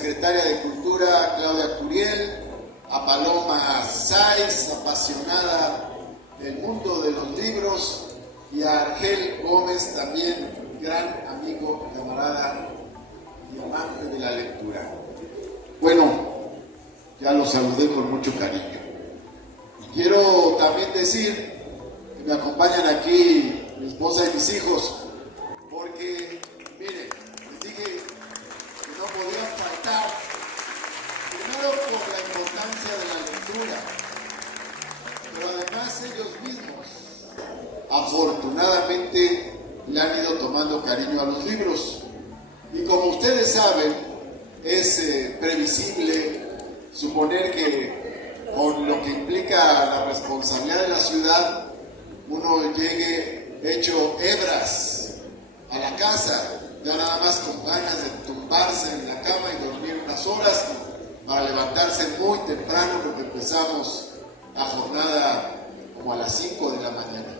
secretaria de Cultura, Claudia Curiel, a Paloma Sáiz, apasionada del mundo de los libros, y a Argel Gómez, también gran amigo, camarada y amante de la lectura. Bueno, ya los saludé con mucho cariño. Quiero también decir que me acompañan aquí mi esposa y mis hijos, porque, miren, les dije que no podían faltar, primero por la importancia de la lectura, pero además ellos mismos, afortunadamente, le han ido tomando cariño a los libros. Y como ustedes saben, es previsible suponer que con lo que implica la responsabilidad de la ciudad, uno llegue hecho hebras a la casa, ya nada más con ganas de tumbarse en la cama y dormir unas horas para levantarse muy temprano, porque empezamos la jornada como a las 5 de la mañana.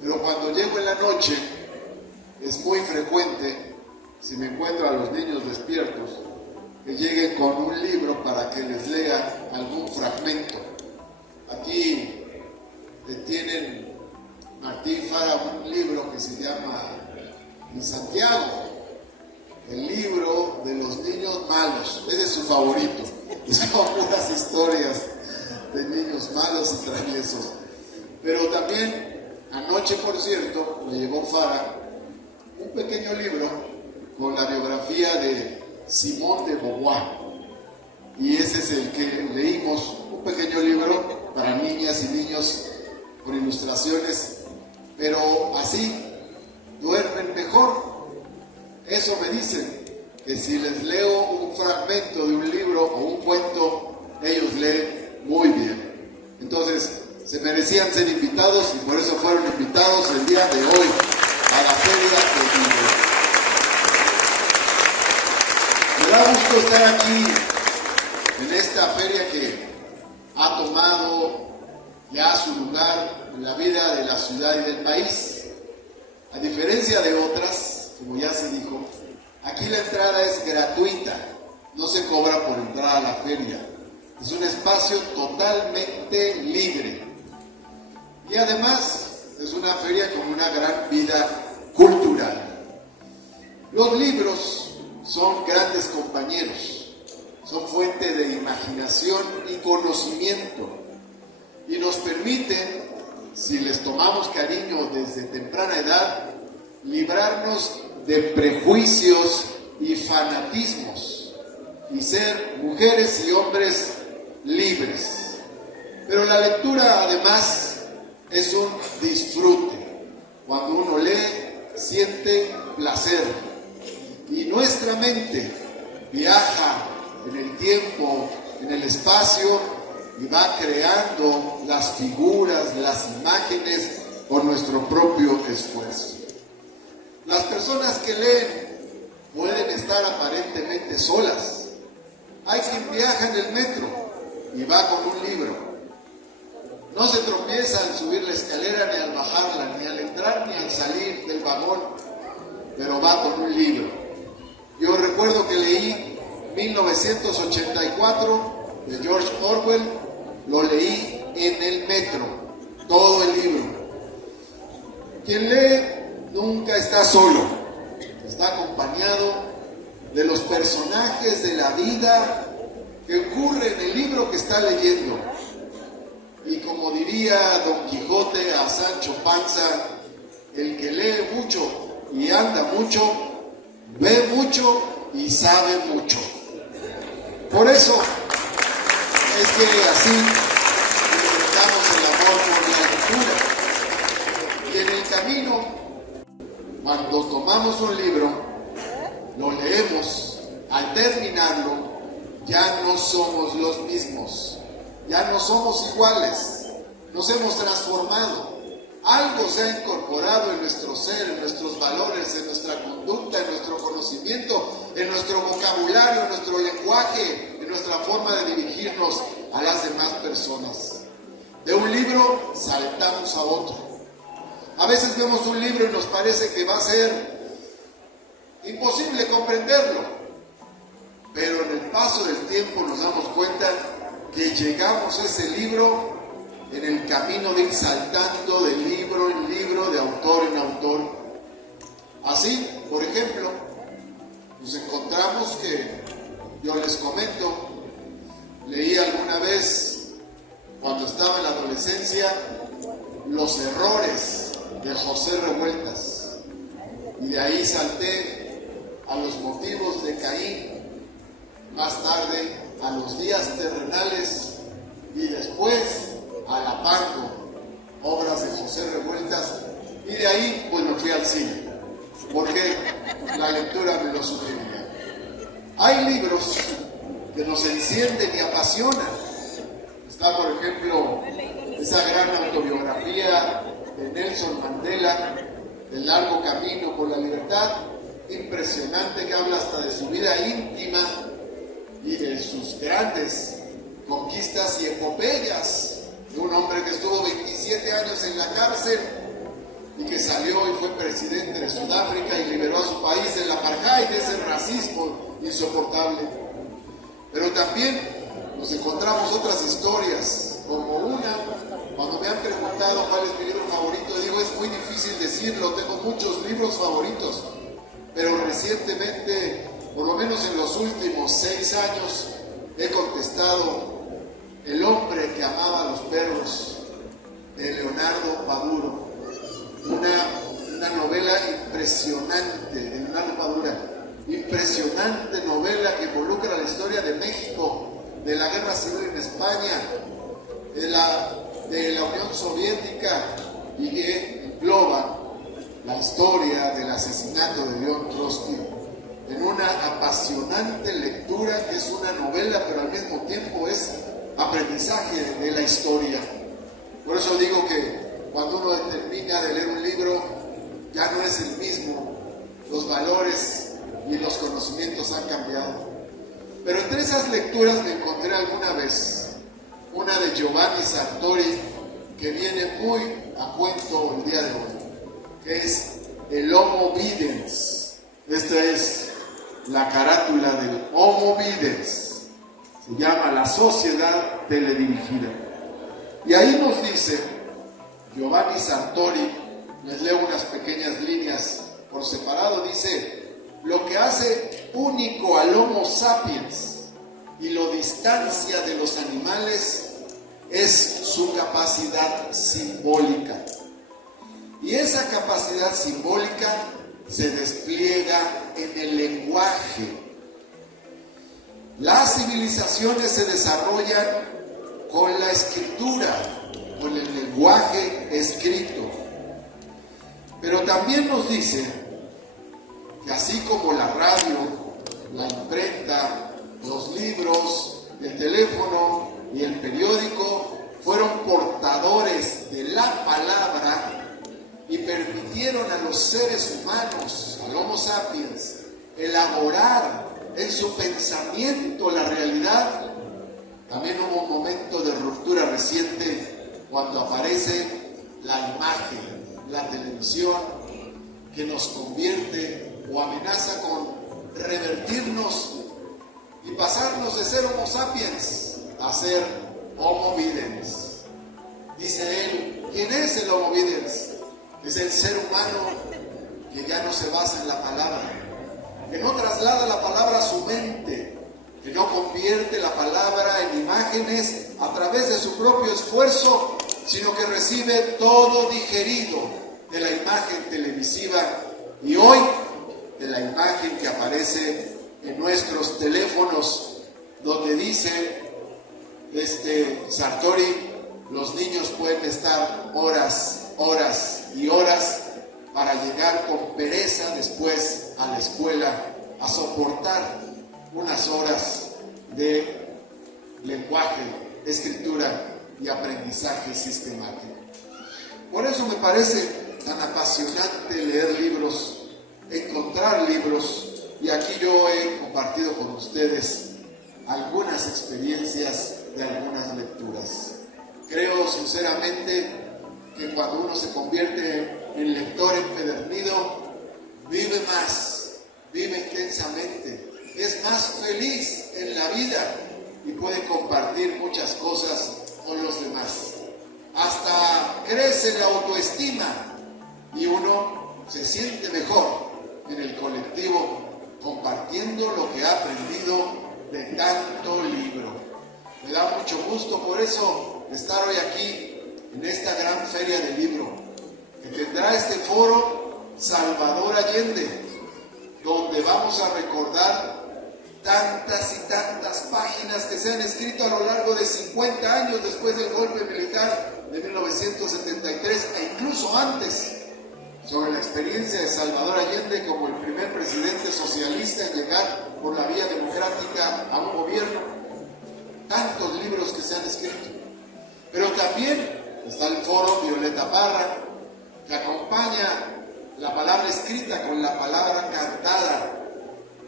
Pero cuando llego en la noche, es muy frecuente, si me encuentro a los niños despiertos, que lleguen con un libro para que les lea algún fragmento. Aquí tienen Martín Fara un libro que se llama Mi Santiago, el libro de los niños malos. Ese es su favorito. Son puras historias de niños malos y traviesos. Pero también anoche, por cierto, me llegó Fara un pequeño libro con la biografía de Simone de Beauvoir, y ese es el que leímos, un pequeño libro para niñas y niños con ilustraciones, pero así duermen mejor. Eso me dicen, que si les leo un fragmento de un libro o un cuento, ellos leen muy bien. Entonces, se merecían ser invitados y por eso fueron invitados el día de hoy a la Feria del Libro. Me da gusto estar aquí en esta feria que ha tomado ya su lugar en la vida de la ciudad y del país. A diferencia de otras, como ya se dijo, aquí la entrada es gratuita, no se cobra por entrar a la feria. Es un espacio totalmente libre. Y además es una feria con una gran vida cultural. Los libros son grandes compañeros, son fuente de imaginación y conocimiento, y nos permiten, si les tomamos cariño desde temprana edad, librarnos de prejuicios y fanatismos y ser mujeres y hombres libres. Pero la lectura además es un disfrute. Cuando uno lee, siente placer. Y nuestra mente viaja en el tiempo, en el espacio, y va creando las figuras, las imágenes con nuestro propio esfuerzo. Las personas que leen pueden estar aparentemente solas. Hay quien viaja en el metro y va con un libro. No se tropieza al subir la escalera, ni al bajarla, ni al entrar, ni al salir del vagón, pero va con un libro. Yo recuerdo que leí 1984 de George Orwell, lo leí en el metro, todo el libro. Quien lee nunca está solo, está acompañado de los personajes de la vida que ocurre en el libro que está leyendo. Y como diría Don Quijote a Sancho Panza, el que lee mucho y anda mucho, ve mucho y sabe mucho. Por eso es que así damos el amor por la lectura. Y en el camino, cuando tomamos un libro, lo leemos, al terminarlo, ya no somos los mismos, ya no somos iguales, nos hemos transformado. Algo se ha incorporado en nuestro ser, en nuestros valores, en nuestra conducta, en nuestro conocimiento, en nuestro vocabulario, en nuestro lenguaje, en nuestra forma de dirigirnos a las demás personas. De un libro saltamos a otro. A veces vemos un libro y nos parece que va a ser imposible comprenderlo, pero en tiempo nos damos cuenta que llegamos a ese libro en el camino de ir saltando de libro en libro, de autor en autor. Así, por ejemplo, nos encontramos que, yo les comento, leí alguna vez, cuando estaba en la adolescencia, Los errores de José Revueltas. Y de ahí salté a los motivos de Caín, más tarde a los días terrenales y después a La Pango, obras de José Revueltas. Y de ahí pues me fui al cine, porque la lectura me lo sugería. Hay libros que nos encienden y apasionan. Está, por ejemplo, esa gran autobiografía de Nelson Mandela, El largo camino por la libertad, impresionante, que habla hasta de su vida íntima y de sus grandes conquistas y epopeyas, de un hombre que estuvo 27 años en la cárcel y que salió y fue presidente de Sudáfrica y liberó a su país del apartheid, de ese racismo insoportable. Pero también nos encontramos otras historias, como una, cuando me han preguntado cuál es mi libro favorito, digo, es muy difícil decirlo, tengo muchos libros favoritos, pero recientemente, por lo menos en los últimos 6 años, he contestado El hombre que amaba a los perros, de Leonardo Padura, una novela impresionante, de Leonardo Padura, impresionante novela que involucra la historia de México, de la guerra civil en España, de la Unión Soviética, y que engloba la historia del asesinato de León Trotsky en una apasionante lectura que es una novela, pero al mismo tiempo es aprendizaje de la historia. Por eso digo que cuando uno termina de leer un libro, ya no es el mismo, los valores y los conocimientos han cambiado. Pero entre esas lecturas me encontré alguna vez una de Giovanni Sartori, que viene muy a cuento el día de hoy, que es el Homo Videns. Esta es la carátula del Homo Videns. Se llama La Sociedad Teledirigida. Y ahí nos dice Giovanni Sartori, les leo unas pequeñas líneas por separado, dice: lo que hace único al Homo sapiens y lo distancia de los animales es su capacidad simbólica. Y esa capacidad simbólica se despliega en el lenguaje. Las civilizaciones se desarrollan con la escritura, con el lenguaje escrito. Pero también nos dice que así como la radio, la imprenta, los libros, el teléfono y el periódico fueron portadores de la palabra y permitieron a los seres humanos, al Homo sapiens, elaborar en su pensamiento la realidad, también hubo un momento de ruptura reciente cuando aparece la imagen, la televisión, que nos convierte o amenaza con revertirnos y pasarnos de ser Homo sapiens a ser Homo Videns. Dice él, ¿quién es el Homo Videns? Es el ser humano que ya no se basa en la palabra, que no traslada la palabra a su mente, que no convierte la palabra en imágenes a través de su propio esfuerzo, sino que recibe todo digerido de la imagen televisiva y hoy de la imagen que aparece en nuestros teléfonos, donde dice Sartori, los niños pueden estar horas, horas y horas para llegar con pereza después a la escuela a soportar unas horas de lenguaje, escritura y aprendizaje sistemático. Por eso me parece tan apasionante leer libros, encontrar libros, y aquí yo he compartido con ustedes algunas experiencias de algunas lecturas. Creo sinceramente que cuando uno se convierte en lector empedernido, vive más, vive intensamente, es más feliz en la vida, y puede compartir muchas cosas con los demás. Hasta crece la autoestima y uno se siente mejor en el colectivo compartiendo lo que ha aprendido de tanto libro. Me da mucho gusto por eso estar hoy aquí en esta gran feria del libro que tendrá este foro Salvador Allende, donde vamos a recordar tantas y tantas páginas que se han escrito a lo largo de 50 años después del golpe militar de 1973 e incluso antes, sobre la experiencia de Salvador Allende como el primer presidente socialista en llegar por la vía democrática a un gobierno. Tantos libros que se han escrito. Pero también está el foro Violeta Parra, que acompaña la palabra escrita con la palabra cantada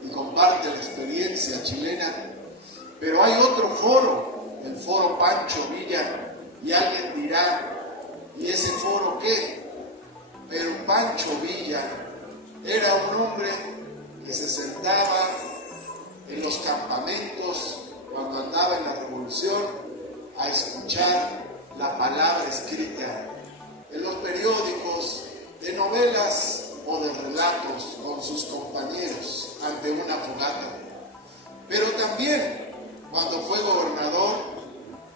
y comparte la experiencia chilena. Pero hay otro foro, el foro Pancho Villa, y alguien dirá, ¿y ese foro qué? Pero Pancho Villa era un hombre que se sentaba en los campamentos cuando andaba en la revolución a escuchar la palabra escrita en los periódicos, de novelas o de relatos con sus compañeros ante una fogata. Pero también cuando fue gobernador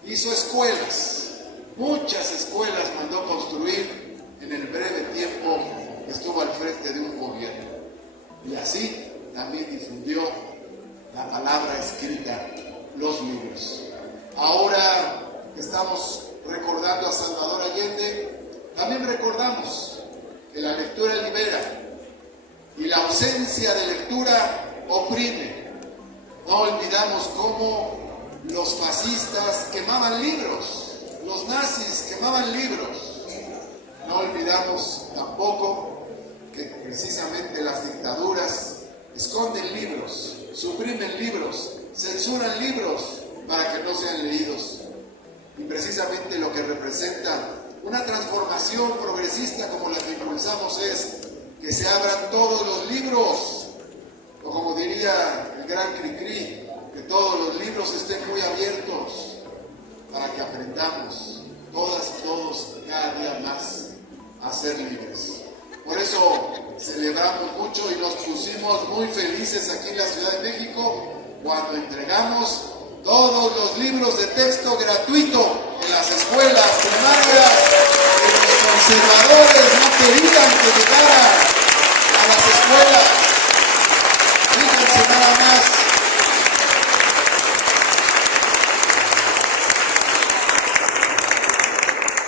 hizo escuelas, muchas escuelas mandó construir en el breve tiempo que estuvo al frente de un gobierno, y así también difundió la palabra escrita, los libros. Ahora que estamos recordando a Salvador Allende, también recordamos que la lectura libera y la ausencia de lectura oprime. No olvidamos cómo los fascistas quemaban libros, los nazis quemaban libros. No olvidamos tampoco que precisamente las dictaduras esconden libros, suprimen libros, censuran libros para que no sean leídos. Y precisamente lo que representa una transformación progresista como la que impulsamos es que se abran todos los libros, o como diría el gran Cricri, que todos los libros estén muy abiertos para que aprendamos todas y todos cada día más a ser libres. Por eso celebramos mucho y nos pusimos muy felices aquí en la Ciudad de México cuando entregamos todos los libros de texto gratuito en las escuelas primarias que los conservadores no querían que llegaran a las escuelas. Fíjense nada más.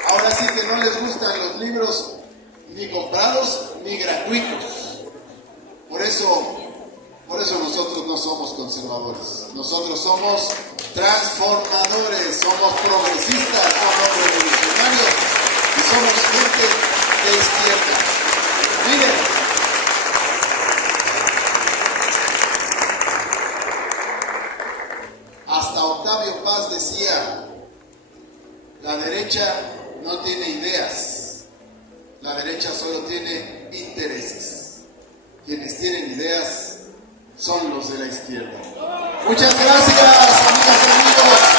Ahora sí que no les gustan los libros ni comprados ni gratuitos. Por eso nosotros no somos conservadores, nosotros somos transformadores, somos progresistas, somos revolucionarios y somos gente de izquierda. Miren, hasta Octavio Paz decía, la derecha no tiene ideas, la derecha solo tiene intereses. Quienes tienen ideas son los de la izquierda. Muchas gracias, amigas y amigos.